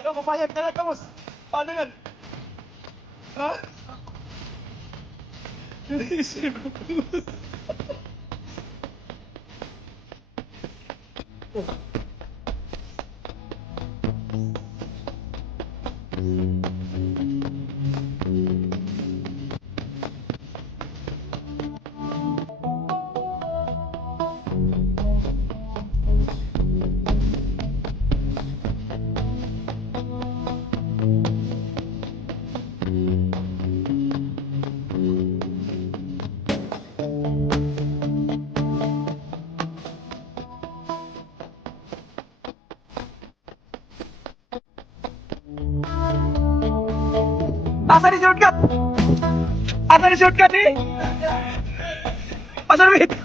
Ayaw, papayag ka na, Kamos. Paano yan? Ha? Naisip ko. Asan yung shortcut? Asan yung shortcut eh? Asan yung